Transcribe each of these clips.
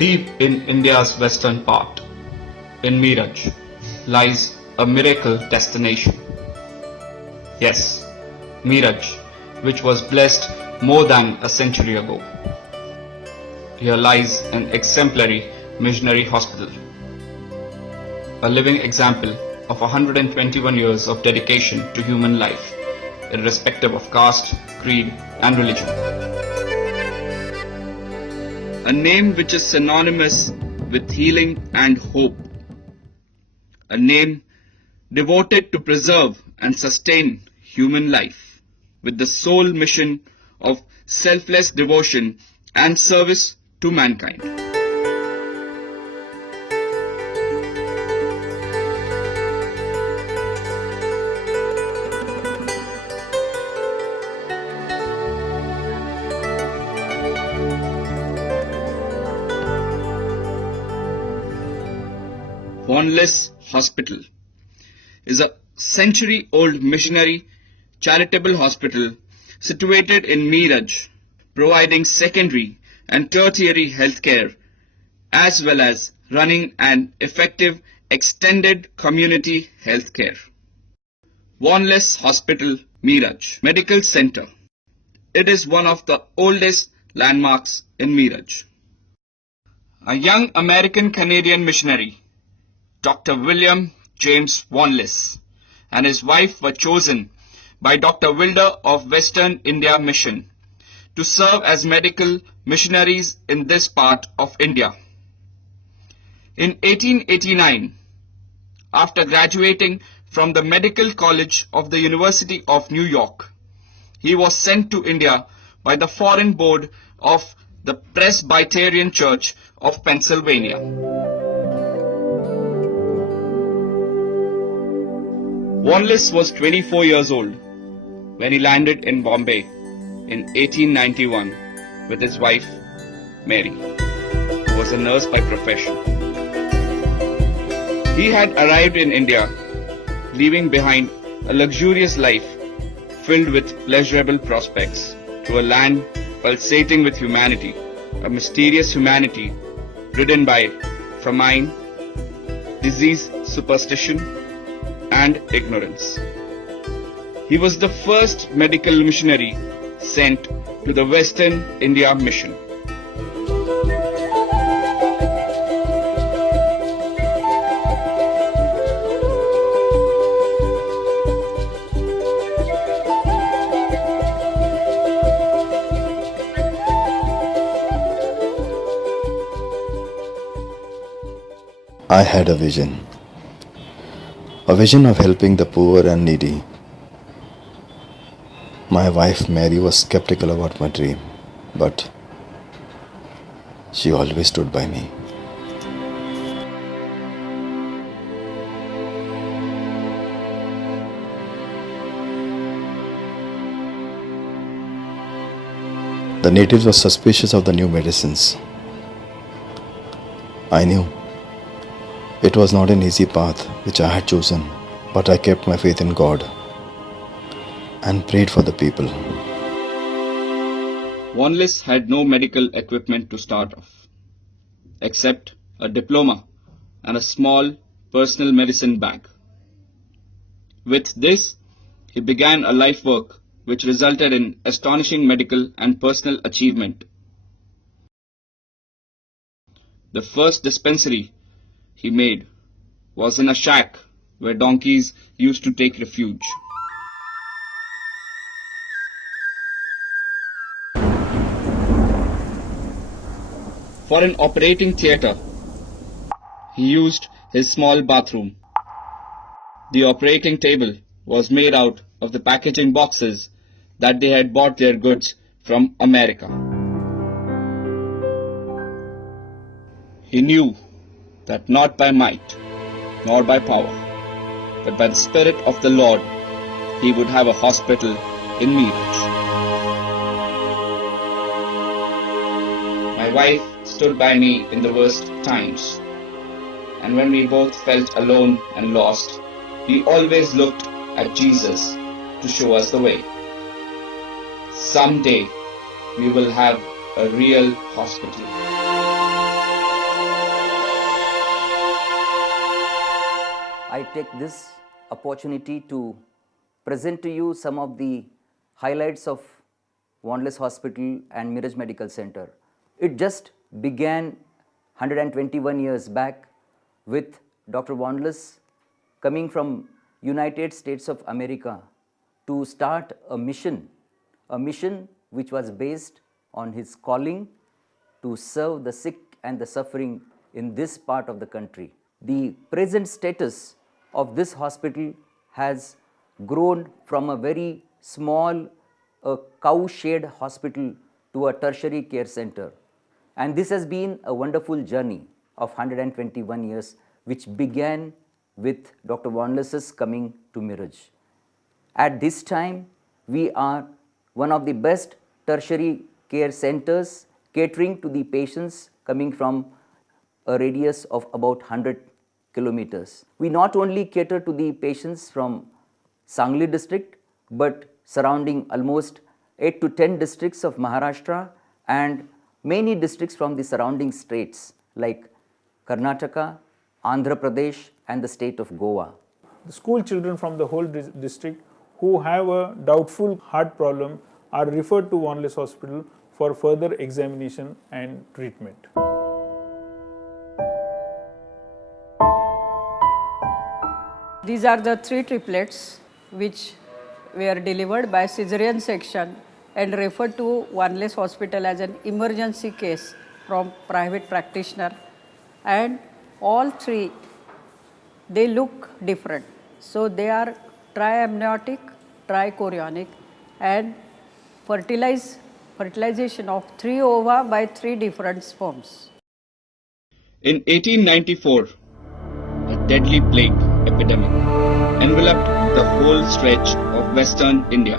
Deep in India's western part, in Meerut, lies a miracle destination. Yes, Meerut, which was blessed more than a century ago. Here lies an exemplary missionary hospital, a living example of 121 years of dedication to human life, irrespective of caste, creed, and religion. A name which is synonymous with healing and hope. A name devoted to preserve and sustain human life with the sole mission of selfless devotion and service to mankind. Wanless Hospital is a century-old missionary charitable hospital situated in Meerut, providing secondary and tertiary healthcare as well as running an effective extended community healthcare. Wanless Hospital, Meerut Medical Center. It is one of the oldest landmarks in Meerut. A young American-Canadian missionary, Dr. William James Wanless, and his wife were chosen by Dr. Wilder of Western India Mission to serve as medical missionaries in this part of India. In 1889, after graduating from the Medical College of the University of New York, he was sent to India by the Foreign Board of the Presbyterian Church of Pennsylvania. Wanless was 24 years old when he landed in Bombay in 1891 with his wife Mary, who was a nurse by profession. He had arrived in India, leaving behind a luxurious life filled with pleasurable prospects, to a land pulsating with humanity, a mysterious humanity ridden by famine, disease, superstition, and ignorance. He was the first medical missionary sent to the Western India Mission. I had a vision of helping the poor and needy. My wife Mary was skeptical about my dream, but she always stood by me. The natives were suspicious of the new medicines. I knew it was not an easy path which I had chosen, but I kept my faith in God and prayed for the people. Wanless had no medical equipment to start off, except a diploma and a small personal medicine bag. With this, he began a life work which resulted in astonishing medical and personal achievement. The first dispensary he made was in a shack where donkeys used to take refuge. For an operating theatre, he used his small bathroom. The operating table was made out of the packaging boxes that they had bought their goods from America. He knew that not by might, nor by power, but by the Spirit of the Lord, he would have a hospital in Meerut. My wife stood by me in the worst times, and when we both felt alone and lost, we always looked at Jesus to show us the way. Someday we will have a real hospital. take this opportunity to present to you some of the highlights of Wanless Hospital and Miraj Medical Center. It just began 121 years back with Dr. Wanless coming from United States of America to start a mission which was based on his calling to serve the sick and the suffering in this part of the country. The present status of this hospital has grown from a very small cow-shed hospital to a tertiary care center. And this has been a wonderful journey of 121 years, which began with Dr. Wanless's coming to Miraj. At this time, we are one of the best tertiary care centers catering to the patients coming from a radius of about 100 kilometers. We not only cater to the patients from Sangli district, but surrounding almost 8 to 10 districts of Maharashtra and many districts from the surrounding states like Karnataka, Andhra Pradesh and the state of Goa. The school children from the whole district who have a doubtful heart problem are referred to Wanless Hospital for further examination and treatment. These are the 3 triplets which were delivered by cesarean section and referred to Wanless Hospital as an emergency case from private practitioner, and all 3 they look different. So they are triamniotic, trichorionic and fertilization of 3 ova by 3 different sperms. In 1894, a deadly plague epidemic enveloped the whole stretch of western India.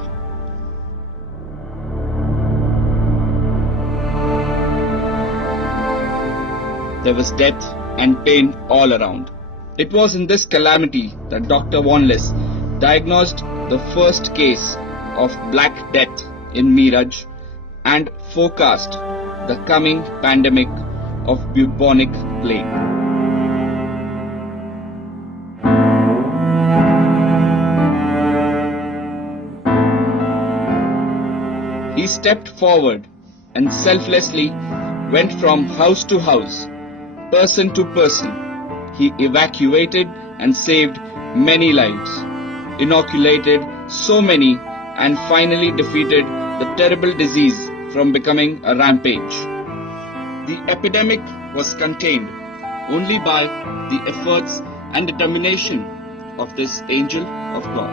There was death and pain all around. It was in this calamity that Dr. Wanless diagnosed the first case of Black Death in Miraj and forecast the coming pandemic of bubonic plague. He stepped forward and selflessly went from house to house, person to person. He evacuated and saved many lives, inoculated so many, and finally defeated the terrible disease from becoming a rampage. The epidemic was contained only by the efforts and determination of this angel of God.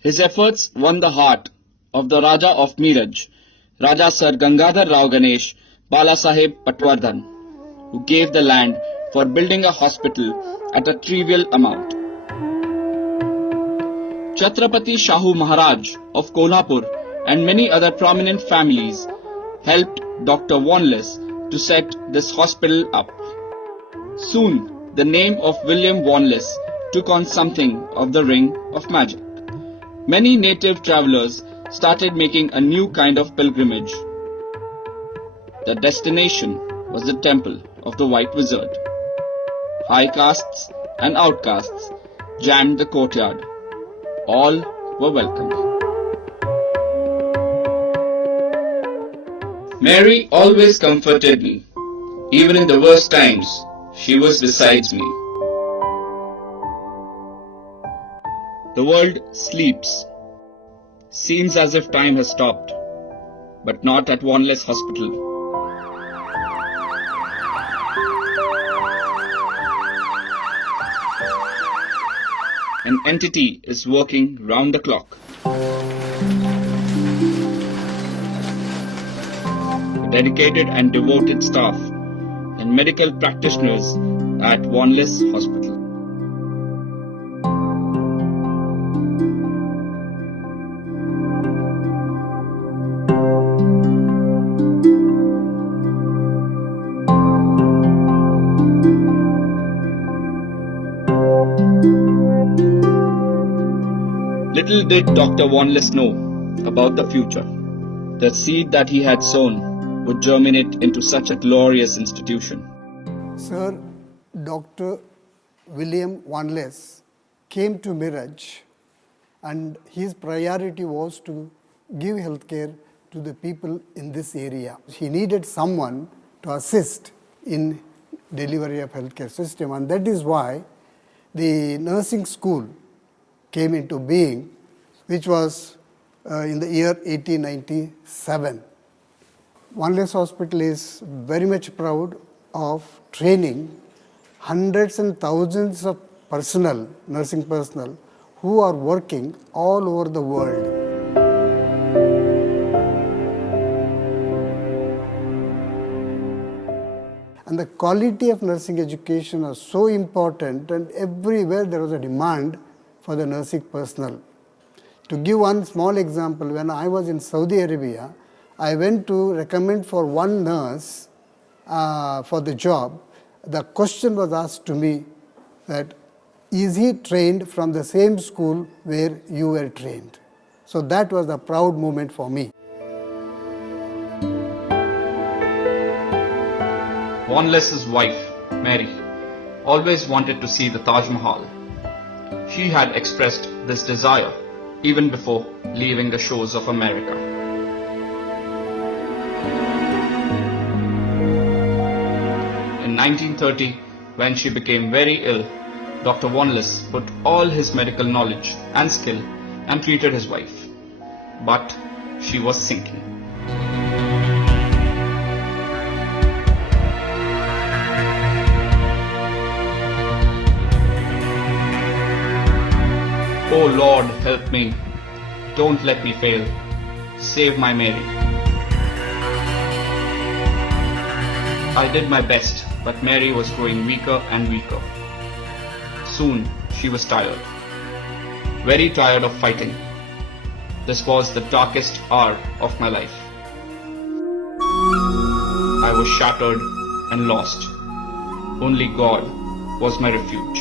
His efforts won the heart of the Raja of Miraj, Raja Sir Gangadhar Rao Ganesh Balasaheb Patwardhan, who gave the land for building a hospital at a trivial amount. Chhatrapati Shahu Maharaj of Kolhapur and many other prominent families helped Dr. Wanless to set this hospital up. Soon, the name of William Wanless took on something of the ring of magic. Many native travelers started making a new kind of pilgrimage. The destination was the temple of the White Wizard. High castes and outcasts jammed the courtyard. All were welcome. Mary always comforted me. Even in the worst times, she was besides me. The world sleeps. Seems as if time has stopped, but not at Wanless Hospital. An entity is working round the clock. A dedicated and devoted staff and medical practitioners at Wanless Hospital. Little did Dr. Wanless know about the future. The seed that he had sown would germinate into such a glorious institution. Sir Dr. William Wanless came to Miraj, and his priority was to give healthcare to the people in this area. He needed someone to assist in delivery of healthcare system, and that is why the nursing school came into being, which was in the year 1897. Wanless Hospital is very much proud of training hundreds and thousands of personnel, nursing personnel, who are working all over the world. And the quality of nursing education is so important, and everywhere there was a demand for the nursing personnel. To give one small example, when I was in Saudi Arabia, I went to recommend for one nurse for the job. The question was asked to me that, is he trained from the same school where you were trained? So that was a proud moment for me. Wanless's wife, Mary, always wanted to see the Taj Mahal. She had expressed this desire even before leaving the shores of America. In 1930, when she became very ill, Dr. Wanless put all his medical knowledge and skill and treated his wife. But she was sinking. Oh Lord, help me. Don't let me fail. Save my Mary. I did my best, but Mary was growing weaker and weaker. Soon she was tired. Very tired of fighting. This was the darkest hour of my life. I was shattered and lost. Only God was my refuge.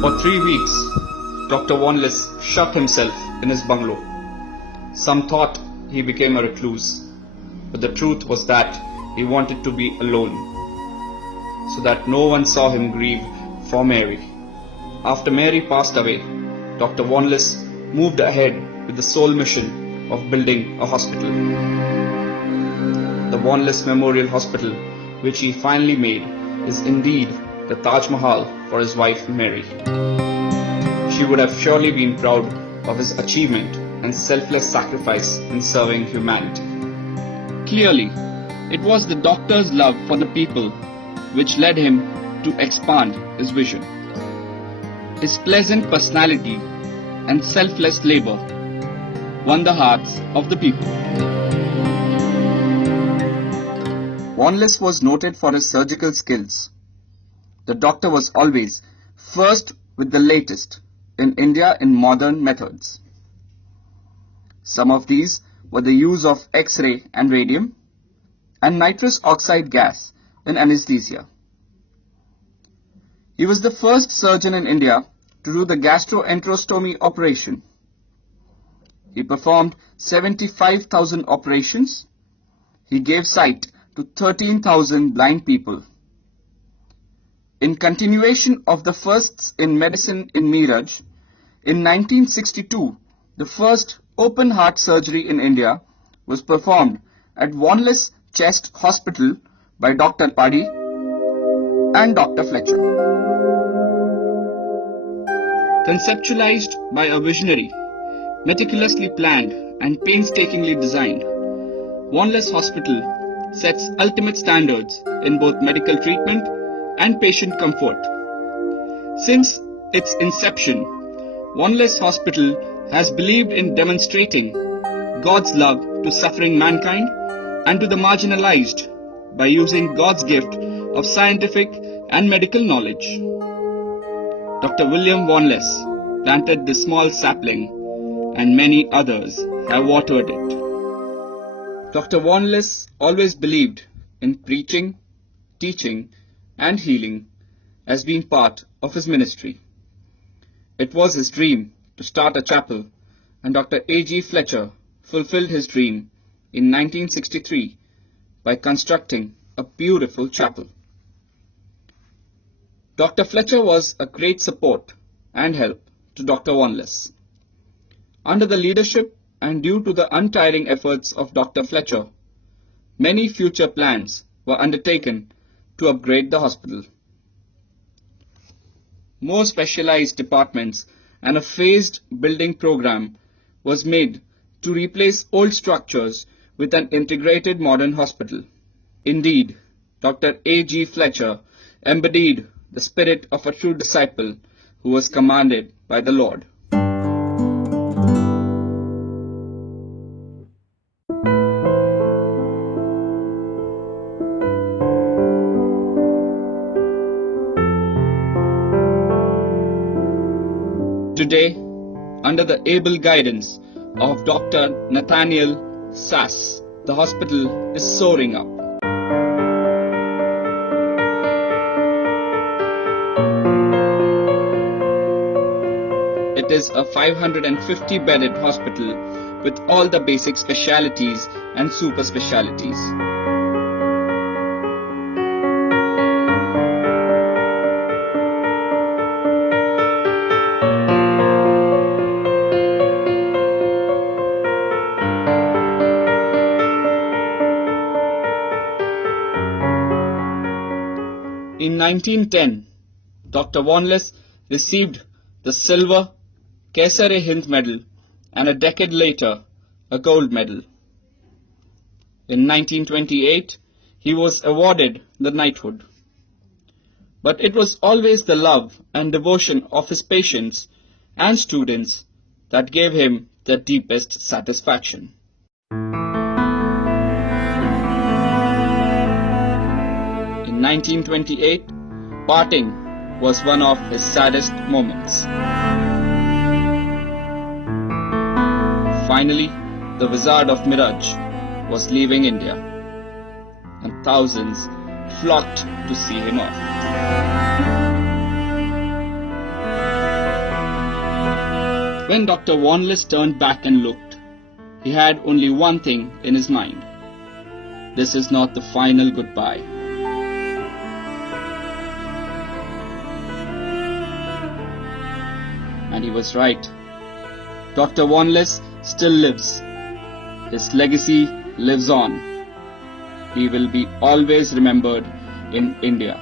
For 3 weeks, Dr. Wanless shut himself in his bungalow. Some thought he became a recluse, but the truth was that he wanted to be alone, so that no one saw him grieve for Mary. After Mary passed away, Dr. Wanless moved ahead with the sole mission of building a hospital. The Wanless Memorial Hospital, which he finally made, is indeed the Taj Mahal for his wife Mary. She would have surely been proud of his achievement and selfless sacrifice in serving humanity. Clearly, it was the doctor's love for the people which led him to expand his vision. His pleasant personality and selfless labor won the hearts of the people. Wanless was noted for his surgical skills. The doctor was always first with the latest in India in modern methods. Some of these were the use of X-ray and radium and nitrous oxide gas in anesthesia. He was the first surgeon in India to do the gastroenterostomy operation. He performed 75,000 operations. He gave sight to 13,000 blind people. In continuation of the firsts in medicine in Miraj, in 1962, the first open heart surgery in India was performed at Wanless Chest Hospital by Dr. Paddy and Dr. Fletcher. Conceptualized by a visionary, meticulously planned and painstakingly designed, Wanless Hospital sets ultimate standards in both medical treatment and patient comfort. Since its inception, Wanless Hospital has believed in demonstrating God's love to suffering mankind and to the marginalized by using God's gift of scientific and medical knowledge. Dr. William Wanless planted this small sapling, and many others have watered it. Dr. Wanless always believed in preaching, teaching, and healing as being part of his ministry. It was his dream to start a chapel, and Dr. A.G. Fletcher fulfilled his dream in 1963 by constructing a beautiful chapel. Dr. Fletcher was a great support and help to Dr. Wanless. Under the leadership and due to the untiring efforts of Dr. Fletcher, many future plans were undertaken to upgrade the hospital. More specialized departments and a phased building program was made to replace old structures with an integrated modern hospital. Indeed, Dr. A.G. Fletcher embodied the spirit of a true disciple who was commanded by the Lord. Today, under the able guidance of Dr. Nathaniel Sass, the hospital is soaring up. It is a 550-bedded hospital with all the basic specialities and super specialities. In 1910, Dr. Wanless received the Silver Kaisar-e-Hind Medal and a decade later, a gold medal. In 1928, he was awarded the knighthood. But it was always the love and devotion of his patients and students that gave him the deepest satisfaction. In 1928, parting was one of his saddest moments. Finally, the Wizard of Miraj was leaving India, and thousands flocked to see him off. When Dr. Wanless turned back and looked, he had only one thing in his mind. This is not the final goodbye. And he was right. Dr. Wanless still lives. His legacy lives on. He will be always remembered in India.